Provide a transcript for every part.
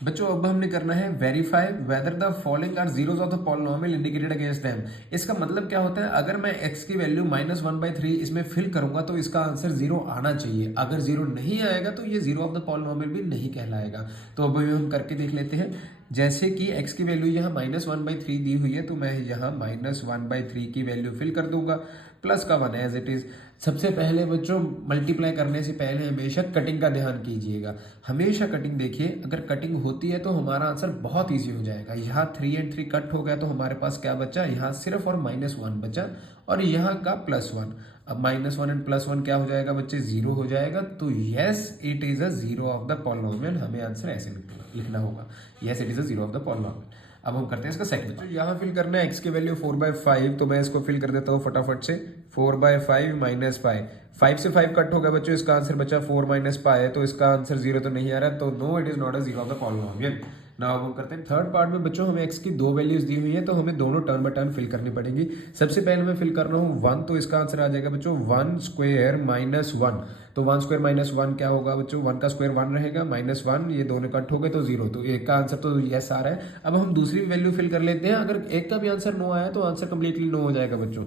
बच्चों अब हमने करना है verify whether the following are zeros of the polynomial indicated against them. इसका मतलब क्या होता है, अगर मैं x की वैल्यू -1/3 इसमें फिल करूंगा तो इसका आंसर जीरो आना चाहिए। अगर जीरो नहीं आएगा तो ये जीरो ऑफ द पॉलिनोमियल भी नहीं कहलाएगा। तो अब हम करके देख लेते हैं। जैसे कि x की वैल्यू यहाँ -1/3 दी हुई है तो मैं यहाँ -1/3 की वैल्यू फिल कर दूंगा, प्लस का 1 एज इट इज। सबसे पहले बच्चों मल्टीप्लाई करने से पहले हमेशा कटिंग का ध्यान कीजिएगा। हमेशा कटिंग देखिए, अगर कटिंग होती है तो हमारा आंसर बहुत इजी हो जाएगा। यहाँ 3 और 3 कट हो गया तो हमारे पास क्या बचा, यहाँ सिर्फ और -1 बचा और यहाँ का +1। अब -1 एंड +1 क्या हो जाएगा बच्चे, जीरो हो जाएगा। तो yes it is a zero of the polynomial. हमें आंसर ऐसे लिखना होगा, yes it is a zero of the polynomial. अब हम करते हैं इसका सेकंड। तो यहाँ फिल करना है x की वैल्यू 4/5, तो मैं इसको फिल कर देता हूँ फटाफट से। 4/5 माइनस पाई, 5 से 5 कट हो गया बच्चों, इसका आंसर बचा 4 माइनस पाई, तो इसका आंसर जीरो तो नहीं आ रहा, तो no it is not a zero of the polynomial. Now अब हम करते हैं थर्ड पार्ट में। बच्चों हमें x की दो वैल्यूज दी हुई है तो हमें दोनों टर्न बाय टर्न फिल करनी पड़ेगी। सबसे पहले मैं फिल कर रहा हूँ 1, तो इसका आंसर आ जाएगा बच्चों 1 स्क्वायर माइनस 1। तो 1 स्क्वायर माइनस 1 क्या होगा बच्चों, 1 का स्क्वायर 1 रहेगा, -1, ये दोनों कट हो गए तो जीरो, तो एक का आंसर तो यस आ रहा है। अब हम दूसरी वैल्यू फिल कर लेते हैं। अगर एक का भी आंसर नो आया तो आंसर कंप्लीटली नो हो जाएगा बच्चों।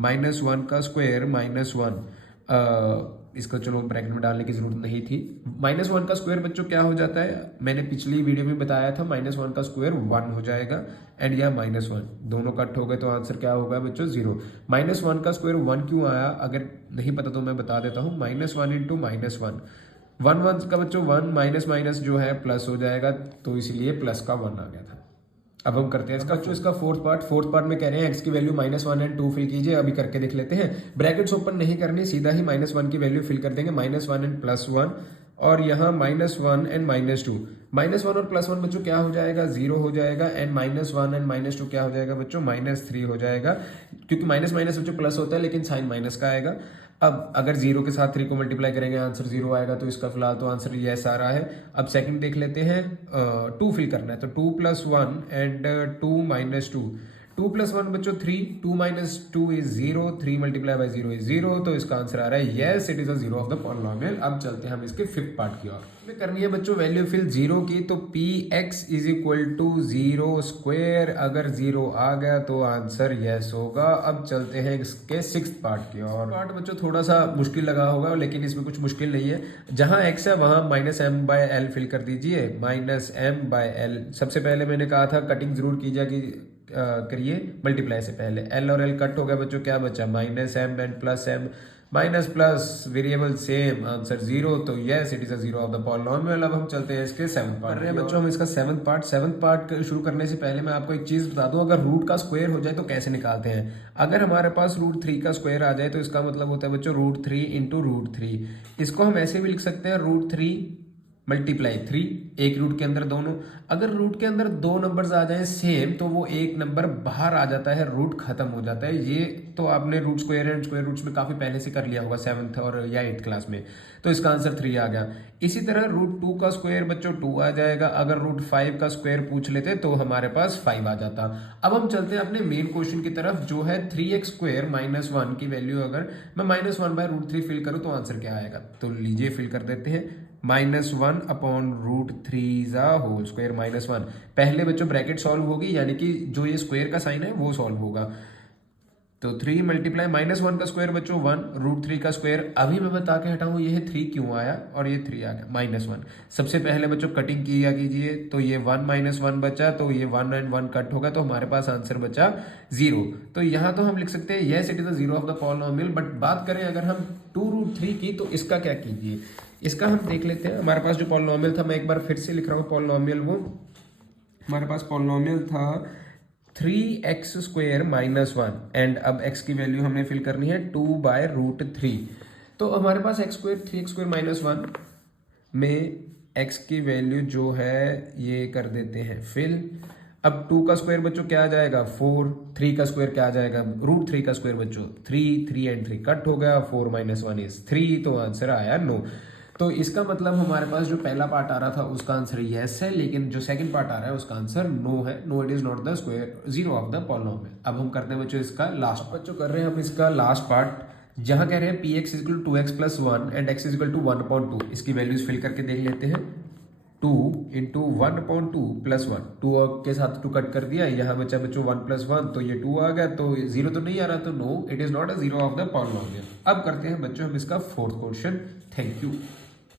-1 का स्क्वायर -1, इसको चलो ब्रैकेट में डालने की जरूरत नहीं थी। -1 का स्क्वायर बच्चों क्या हो जाता है, मैंने पिछली वीडियो में बताया था, -1 का स्क्वायर 1 हो जाएगा एंड यह -1, दोनों कट हो गए तो आंसर क्या होगा बच्चों, जीरो। -1 का स्क्वायर 1 क्यों आया, अगर नहीं पता तो मैं बता देता हूँ। -1 इंटू -1, 1 का बच्चों 1 माइनस माइनस जो है प्लस हो जाएगा, तो इसलिए प्लस का 1 आ गया था। अब हम करते हैं इसका जो इसका फोर्थ पार्ट में कह रहे हैं x की वैल्यू -1 एंड 2 फिल कीजिए। अभी करके देख लेते हैं। ब्रैकेट्स ओपन नहीं करनी, सीधा ही -1 की वैल्यू फिल कर देंगे, -1 एंड +1, और यहाँ -1 एंड -2। -1 और +1 बच्चों क्या हो जाएगा, जीरो हो जाएगा, एंड -1 एंड -2 क्या हो जाएगा बच्चों, -3 हो जाएगा, क्योंकि माइनस माइनस बच्चों प्लस होता है लेकिन साइन माइनस का आएगा। अब अगर जीरो के साथ 3 को मल्टीप्लाई करेंगे आंसर जीरो आएगा, तो इसका फिलहाल तो आंसर यस आ रहा है। अब सेकंड देख लेते हैं, 2 फिल करना है, तो 2 + 1 एंड 2 - 2, 2 + 1 बच्चों 3, 2 - 2 इज 0, 3 × 0 इज 0, तो इसका आंसर आ रहा है yes it is a zero of the polynomial. अब चलते हैं हम इसके फिफ्थ पार्ट की ओर। हमें करनी है बच्चों वैल्यू फिल जीरो की, तो px = 0 स्क्वायर, अगर जीरो आ गया तो आंसर यस होगा। अब चलते हैं इसके सिक्स्थ पार्ट की ओर। पार्ट बच्चों थोड़ा सा मुश्किल लगा होगा लेकिन इसमें कुछ मुश्किल नहीं है। जहां x है वहां -m/l फिल कर दीजिए, -m/l। सबसे पहले मैंने कहा था कटिंग जरूर करिए मल्टीप्लाई से पहले। l और l कट हो गया बच्चों, क्या बचा, -m and +m, minus plus variable same, answer zero, तो yes it is a zero of the polynomial. अब हम चलते हैं इसके सेवंथ पार्ट। कर रहे हैं बच्चों हम इसका सेवंथ पार्ट शुरू करने से पहले मैं आपको एक चीज बता दूं, अगर रूट का स्क्वायर हो जाए तो कैसे निकालते हैं। अगर हमारे पास √3 का स्क्वायर आ जाए तो इसका मतलब होता है बच्चों √3 × √3। इसको हम ऐसे भी लिख सकते हैं √3 मल्टीप्लाई 3, एक रूट के अंदर दोनों। अगर रूट के अंदर दो नंबर्स आ जाएं सेम तो वो एक नंबर बाहर आ जाता है, रूट खत्म हो जाता है। ये तो आपने root square and square roots में काफी पहले से कर लिया होगा 7th और या 8th क्लास में, तो इसका आंसर 3 आ गया। इसी तरह √2 का स्क्वायर बच्चों 2 आ जाएगा। अगर √5 का स्क्वायर पूछ लेते तो हमारे पास 5 आ जाता। अब हम चलते हैं अपने मेन क्वेश्चन की तरफ जो है 3x² - 1 की वैल्यू अगर मैं -1/√3 फिल करूं तो आंसर क्या आएगा, तो लीजिए फिल कर देते हैं। -1/√3 -1। पहले बच्चों ब्रैकेट सॉल्व होगी, यानी कि जो ये स्क्वायर का साइन है वो सॉल्व होगा। तो 3 मल्टीप्लाई -1 का स्क्वायर बच्चों 1, √3 का स्क्वायर अभी मैं बता के हटाऊं ये 3 क्यों आया और ये 3 आ गया, -1। सबसे पहले बच्चों कटिंग किया कीजिए, तो ये 1 - 1 बचा, तो ये 1 एंड 1 कट होगा, तो हमारे पास आंसर बचा 0। तो यहाँ तो हम लिख सकते हैं yes it is a zero of the polynomial. But बात करें अगर हम 2√3 की, तो इसका क्या कीजिए, इसका हम देख लेते हैं। हमारे पास जो पॉलिनोमियल था, मैं एक बार फिर से लिख रहा हूँ पॉलिनोमियल, वो हमारे पास पॉलिनोमियल था 3x² - 1 एंड अब x की वैल्यू हमने फिल करनी है 2/√3। तो हमारे पास x² 3x² - 1 में x की वैल्यू जो है ये कर देते हैं फिल। अब 2 का स्क्वायर बच्चों क्या आ जाएगा 4, 3 का स्क्वायर क्या आ जाएगा √3 का स्क्वायर बच्चों 3, 3 एंड 3 कट हो गया, 4 - 1 इज 3, तो आंसर आया नो। तो इसका मतलब हमारे पास जो पहला पार्ट आ रहा था उसका आंसर यस है, लेकिन जो सेकंड पार्ट आ रहा है उसका आंसर नो है। No it is not the square zero of the polynomial. अब हम करते हैं बच्चों इसका लास्ट बच्चों कर रहे हैं हम इसका लास्ट पार्ट, जहां कह रहे हैं px = 2x + 1 एंड x = 1/2। इसकी वैल्यूज फिल करके देख लेते हैं। 2 इंटू 1/2 प्लस 1, 2 के साथ 2 कट कर दिया, यहाँ बचा बच्चों 1 + 1, तो ये 2 आ गया, तो 0 तो नहीं आ रहा, तो no it is not a zero of the polynomial. अब करते हैं बच्चों हम इसका फोर्थ क्वेश्चन। Thank you.